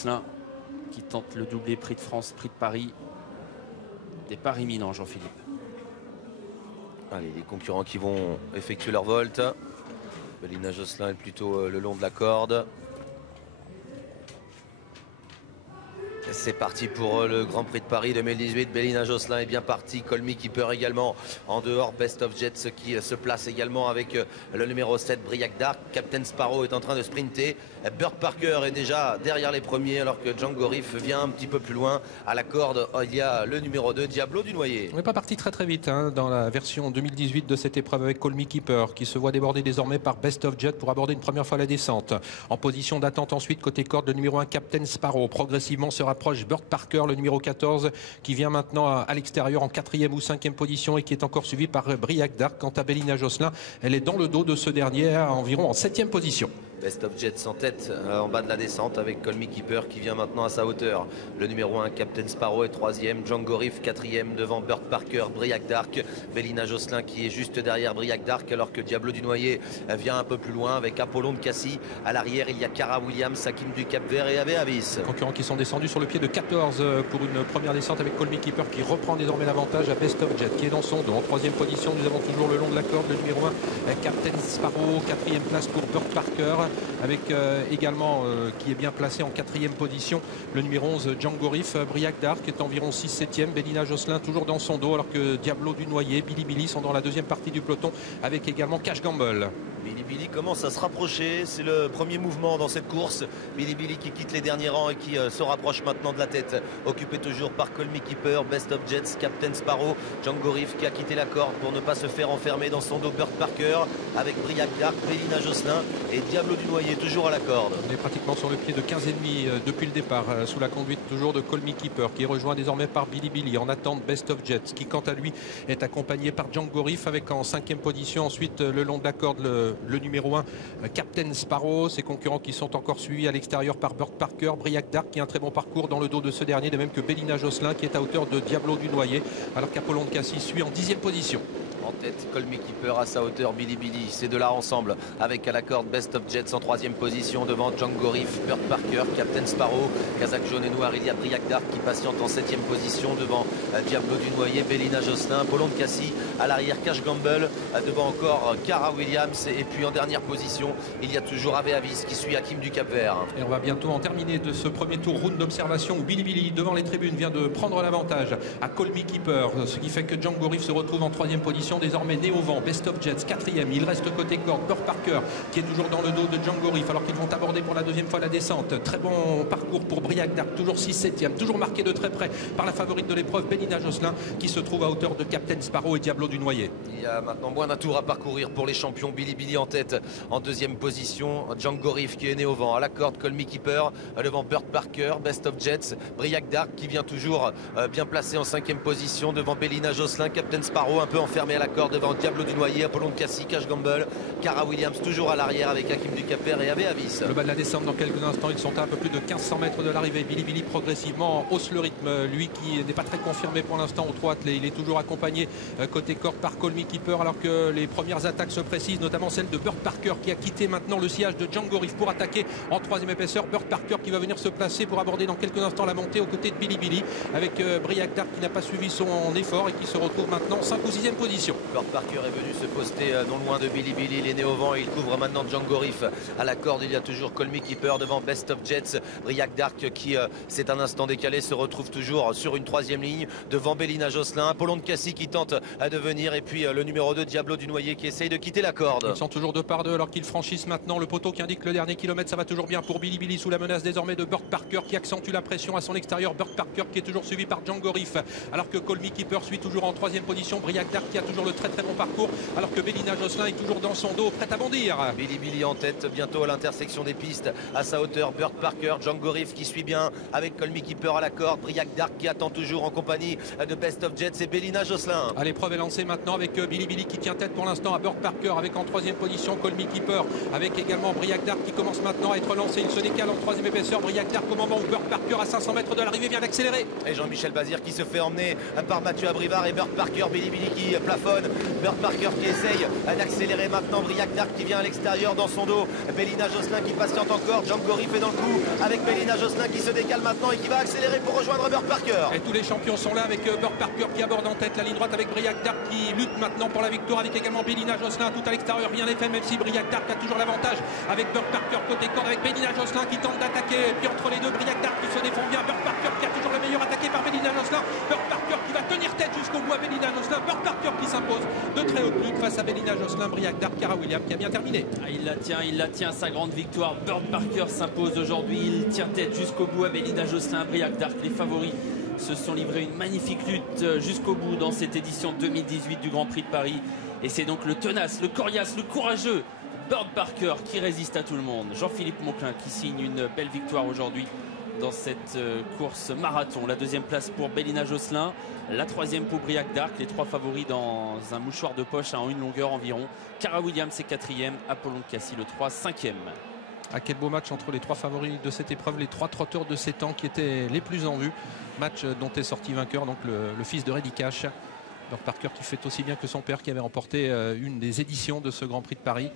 Josselin qui tente le doublé Prix de France, Prix de Paris. Départ imminent, Jean-Philippe. Allez, les concurrents qui vont effectuer leur volte. Bélina Josselin est plutôt le long de la corde. C'est parti pour le Grand Prix de Paris 2018. Bélina Josselin est bien parti. Colmy Keeper également en dehors. Best of Jets qui se place également avec le numéro 7, Briac Dark. Captain Sparrow est en train de sprinter. Burt Parker est déjà derrière les premiers alors que Django Riff vient un petit peu plus loin. À la corde, il y a le numéro 2, Diablo du Noyer. On n'est pas parti très vite dans la version 2018 de cette épreuve avec Colmy Keeper qui se voit déborder désormais par Best of Jet pour aborder une première fois la descente. En position d'attente ensuite côté corde, le numéro 1, Captain Sparrow. Progressivement se rapproche Burt Parker, le numéro 14, qui vient maintenant à l'extérieur en 4e ou 5e position et qui est encore suivi par Briac Dark. Quant à Bélina Josselin, elle est dans le dos de ce dernier, environ en 7e position. Best of Jets en tête en bas de la descente avec Colmy Keeper qui vient maintenant à sa hauteur. Le numéro 1, Captain Sparrow, est 3e. Django Riff 4e devant Burt Parker, Briac Dark. Bélina Josselin qui est juste derrière Briac Dark alors que Diablo du Noyer vient un peu plus loin avec Apollon de Cassis. À l'arrière, il y a Cara Williams, Hakim du Cap-Vert et Ave Avis. Concurrents qui sont descendus sur le pied de 14 pour une première descente avec Colmy Keeper qui reprend désormais l'avantage à Best of Jet qui est dans son dos. En 3e position, nous avons toujours le long de la corde le numéro 1, Captain Sparrow. 4e place pour Burt Parker avec également qui est bien placé en 4e position le numéro 11, Django Riff. Briac Dark est environ 6-7e. Bélina Josselin toujours dans son dos alors que Diablo du Noyer, Billy Billy sont dans la deuxième partie du peloton avec également Cash Gamble. Billy Billy commence à se rapprocher, c'est le premier mouvement dans cette course. Billy Billy qui quitte les derniers rangs et qui se rapproche maintenant de la tête, occupé toujours par Colmy Keeper, Best of Jets, Captain Sparrow, Django Riff qui a quitté la corde pour ne pas se faire enfermer dans son dos Burt Parker avec Briac Dark, Bélina Josselin et Diablo du Noyer toujours à la corde. On est pratiquement sur le pied de 15,5 depuis le départ, sous la conduite toujours de Colmy Keeper qui est rejoint désormais par Billy Billy en attente Best of Jets qui quant à lui est accompagné par Django Riff avec en 5e position ensuite le long de la corde le numéro 1, Captain Sparrow. Ses concurrents qui sont encore suivis à l'extérieur par Burt Parker, Briac Dark qui a un très bon parcours dans le dos de ce dernier, de même que Bélina Josselin qui est à hauteur de Diablo du Noyer alors qu'Apollon de Cassis suit en 10e position. En tête, Colmy Keeper à sa hauteur, Billy Billy. Ces deux-là ensemble avec à la corde Best of Jets en 3e position devant Django Riff, Burt Parker, Captain Sparrow, Kazakh jaune et noir. Il y a Briac Dark qui patiente en 7e position devant Diablo du Noyer, Bélina Josselin, Apollon de Cassis. À l'arrière, Cash Gamble devant encore Cara Williams. Et puis en dernière position, il y a toujours Ave Avis qui suit Hakim du Cap-Vert. Et on va bientôt en terminer de ce premier tour round d'observation où Billy Billy devant les tribunes vient de prendre l'avantage à Colmy Keeper, ce qui fait que Django Riff se retrouve en 3e position, désormais né au vent. Best of Jets 4e, il reste côté corde Burt Parker qui est toujours dans le dos de Django Riff alors qu'ils vont aborder pour la deuxième fois la descente. Très bon parcours pour Briac Dark, toujours 6-7e, toujours marqué de très près par la favorite de l'épreuve Bélina Josselin qui se trouve à hauteur de Captain Sparrow et Diablo du Noyer. Il y a maintenant moins d'un tour à parcourir pour les champions. Billy Billy en tête en 2e position, Django Riff qui est né au vent. À la corde, Colmy Keeper devant Burt Parker, Best of Jets, Briac Dark qui vient toujours bien placé en 5e position devant Bélina Josselin, Captain Sparrow un peu enfermé à la corde devant Diablo du Noyer, Apollon de Cassis, Cash Gamble, Cara Williams toujours à l'arrière avec Hakim du Cap-Vert et Ave Avis. Le bas de la descente dans quelques instants, ils sont à un peu plus de 1500 mètres de l'arrivée. Billy Billy progressivement hausse le rythme, lui qui n'est pas très confirmé pour l'instant au trot attelé. Il est toujours accompagné côté corde par Colmy Keeper alors que les premières attaques se précisent, notamment celle de Burt Parker qui a quitté maintenant le sillage de Django Riff pour attaquer en 3e épaisseur. Burt Parker qui va venir se placer pour aborder dans quelques instants la montée aux côtés de Billy Billy avec Briac Dark qui n'a pas suivi son effort et qui se retrouve maintenant en 5 ou 6e position. Burt Parker est venu se poster non loin de Billy Billy, il est né au vent et il couvre maintenant Django Riff. À la corde, il y a toujours Colmy Keeper devant Best of Jets. Briac Dark qui c'est un instant décalé se retrouve toujours sur une 3e ligne devant Bélina Josselin, Apollon de Cassis qui tente de venir et puis le numéro 2 Diablo du Noyer qui essaye de quitter la corde. Ils sont toujours 2 par 2 alors qu'ils franchissent maintenant le poteau qui indique le dernier kilomètre. Ça va toujours bien pour Billy Billy sous la menace désormais de Burt Parker qui accentue la pression à son extérieur. Burt Parker qui est toujours suivi par Django Riff alors que Colmy Keeper suit toujours en 3e position. Briac Dark qui a toujours le très bon parcours alors que Bélina Josselin est toujours dans son dos prête à bondir. Billy Billy en tête bientôt à l'intersection des pistes à sa hauteur. Burt Parker, Django Riff qui suit bien avec Colmy Keeper à la corde. Briac Dark qui attend toujours en compagnie de Best of Jets et Bélina Josselin. À l'épreuve est lancée maintenant avec Billy Billy qui tient tête pour l'instant à Burt Parker avec en 3e position Colmy Keeper avec également Briac Dark qui commence maintenant à être lancé. Il se décale en 3e épaisseur. Briac Dark au moment où Burt Parker à 500 mètres de l'arrivée vient d'accélérer. Et Jean-Michel Bazir qui se fait emmener par Mathieu Abrivard et Burt Parker. Billy Billy qui plafonne bonne. Burt Parker qui essaye d'accélérer maintenant. Briac Dark qui vient à l'extérieur dans son dos. Bélina Josselin qui patiente encore. Django Riff est dans le coup avec Bélina Josselin qui se décale maintenant et qui va accélérer pour rejoindre Burt Parker. Et tous les champions sont là avec Burt Parker qui aborde en tête la ligne droite avec Briac Dark qui lutte maintenant pour la victoire avec également Bélina Josselin tout à l'extérieur. Rien n'est fait même si Briac Dark a toujours l'avantage avec Burt Parker côté corde avec Bélina Josselin qui tente d'attaquer. Et puis entre les deux, Briac Dark qui se défend bien. Burt Parker qui a toujours le meilleur attaqué par Bélina Josselin. Burt Parker qui va tenir tête jusqu'au bout à Bélina Josselin. Burt Parker qui s'impose de très haute lutte face à Bélina Josselin. Briac Dark, Cara Williams qui a bien terminé. Il la tient, sa grande victoire. Burt Parker s'impose aujourd'hui. Il tient tête jusqu'au bout à Bélina Josselin, Briac Dark. Les favoris se sont livrés une magnifique lutte jusqu'au bout dans cette édition 2018 du Grand Prix de Paris. Et c'est donc le tenace, le coriace, le courageux Burt Parker qui résiste à tout le monde. Jean-Philippe Monclin qui signe une belle victoire aujourd'hui dans cette course marathon. La deuxième place pour Bélina Josselin, la troisième pour Briac Dark. Les trois favoris dans un mouchoir de poche en une longueur environ. Cara Williams est quatrième, Apollon de Cassis le 3, cinquième. Ah, quel beau match entre les trois favoris de cette épreuve, les trois trotteurs de 7 ans qui étaient les plus en vue. Match dont est sorti vainqueur donc le fils de Reddy Cash. Burt Parker qui fait aussi bien que son père qui avait remporté une des éditions de ce Grand Prix de Paris.